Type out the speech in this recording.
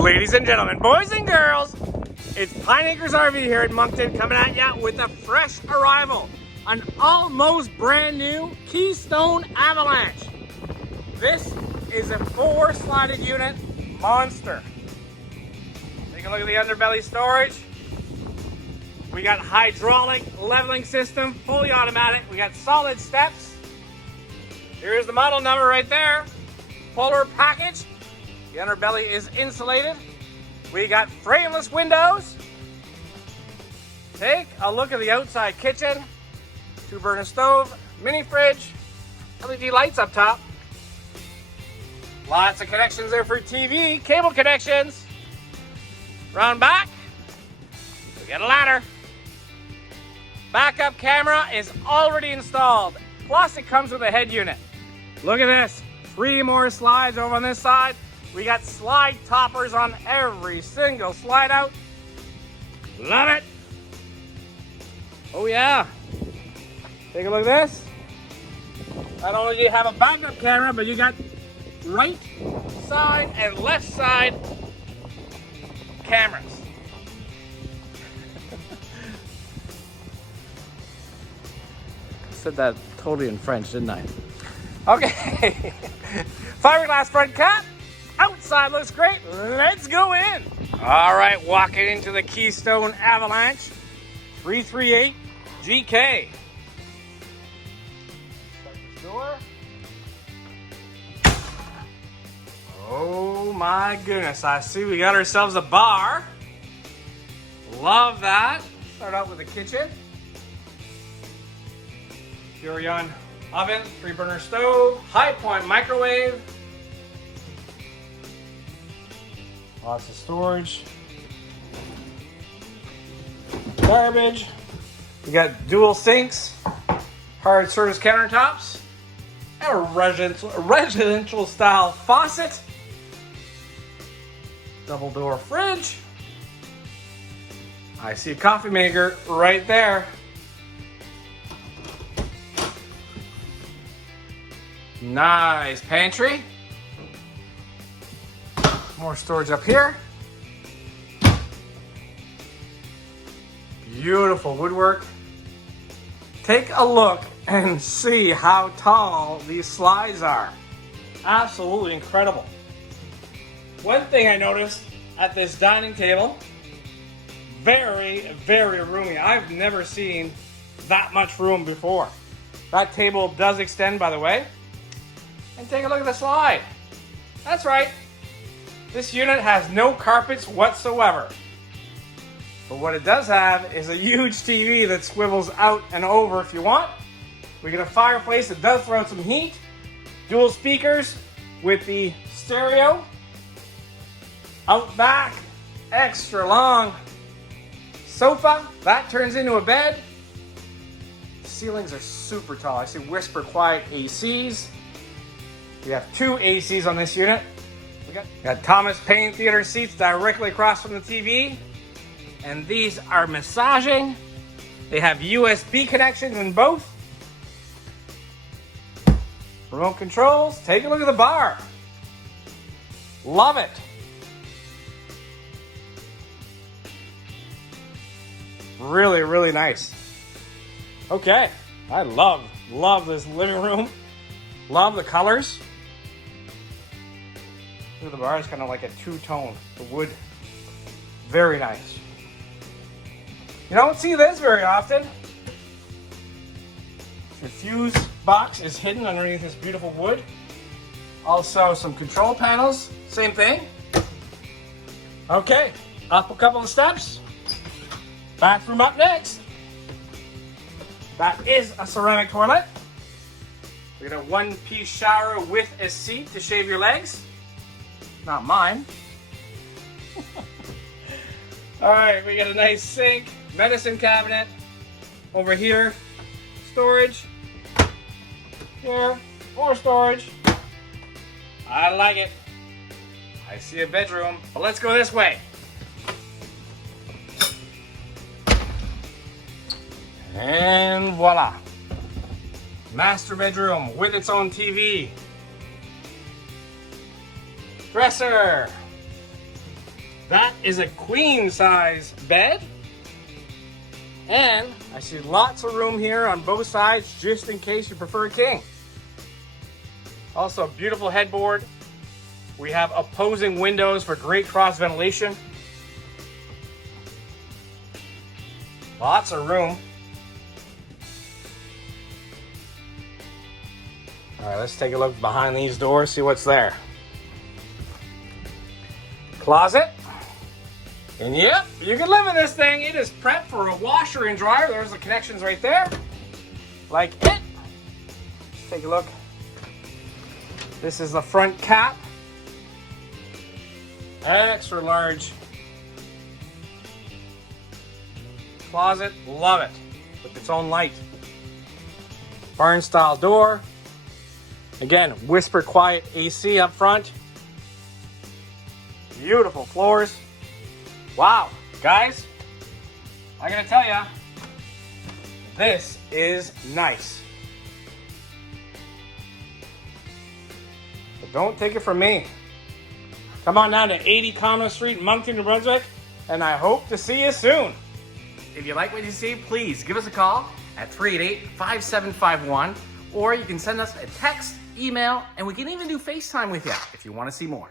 Ladies and gentlemen, boys and girls, it's Pine Acres RV here in Moncton coming at ya with a fresh arrival. An almost brand new Keystone Avalanche. This is a 4-slided unit monster. Take a look at the underbelly storage. We got hydraulic leveling system, fully automatic. We got solid steps. Here's the model number right there. Polar package. The underbelly is insulated. We got frameless windows. Take a look at the outside kitchen. 2-burner stove, mini fridge, LED lights up top. Lots of connections there for TV, cable connections. Round back, we got a ladder. Backup camera is already installed. Plus it comes with a head unit. Look at this, 3 more slides over on this side. We got slide toppers on every single slide out. Love it. Oh yeah. Take a look at this. Not only do you have a backup camera, but you got right side and left side cameras. Said that totally in French, didn't I? Okay. Fiberglass front cap. Outside looks great. Let's go in. All right, walking into the Keystone Avalanche 338 GK. Shut this door. Oh my goodness, I see we got ourselves a bar. Love that. Start out with the kitchen. Furion oven, 3-burner stove, high point microwave. Lots of storage. Garbage. We got dual sinks, hard surface countertops, and a residential style faucet. Double door fridge. I see a coffee maker right there. Nice pantry. More storage up here. Beautiful woodwork. Take a look and see how tall these slides are. Absolutely incredible. One thing I noticed at this dining table, very, very roomy. I've never seen that much room before. That table does extend, by the way. And take a look at the slide. That's right. This unit has no carpets whatsoever. But what it does have is a huge TV that swivels out and over if you want. We got a fireplace that does throw out some heat. Dual speakers with the stereo. Out back, extra long sofa. That turns into a bed. Ceilings are super tall. I see Whisper Quiet ACs. We have 2 ACs on this unit. We got Thomas Paine Theater seats directly across from the TV. And these are massaging. They have USB connections in both. Remote controls. Take a look at the bar. Love it. Really, really nice. Okay. I love this living room. Love the colors. The bar is kind of like a 2-tone. The wood, very nice. You don't see this very often. Your fuse box is hidden underneath this beautiful wood. Also some control panels, same thing. Okay, up a couple of steps. Bathroom up next. That is a ceramic toilet. We got a 1-piece shower with a seat to shave your legs. Not mine. All right, we got a nice sink, medicine cabinet. Over here, storage. Here, more storage. I like it. I see a bedroom, but let's go this way. And voila. Master bedroom with its own TV. Dresser. That is a queen size bed. And I see lots of room here on both sides, just in case you prefer a king. Also, beautiful headboard. We have opposing windows for great cross ventilation. Lots of room. All right, let's take a look behind these doors, see what's there. Closet. And yep, you can live in this thing. It is prepped for a washer and dryer. There's the connections right there. Like it. Let's take a look. This is the front cap. Extra large closet. Love it. With its own light. Barn style door. Again, whisper quiet AC up front. Beautiful floors. Wow, guys, I gotta tell ya, this is nice. But don't take it from me. Come on down to 80 Commerce Street, Moncton, New Brunswick, and I hope to see you soon. If you like what you see, please give us a call at 388-5751, or you can send us a text, email, and we can even do FaceTime with you if you want to see more.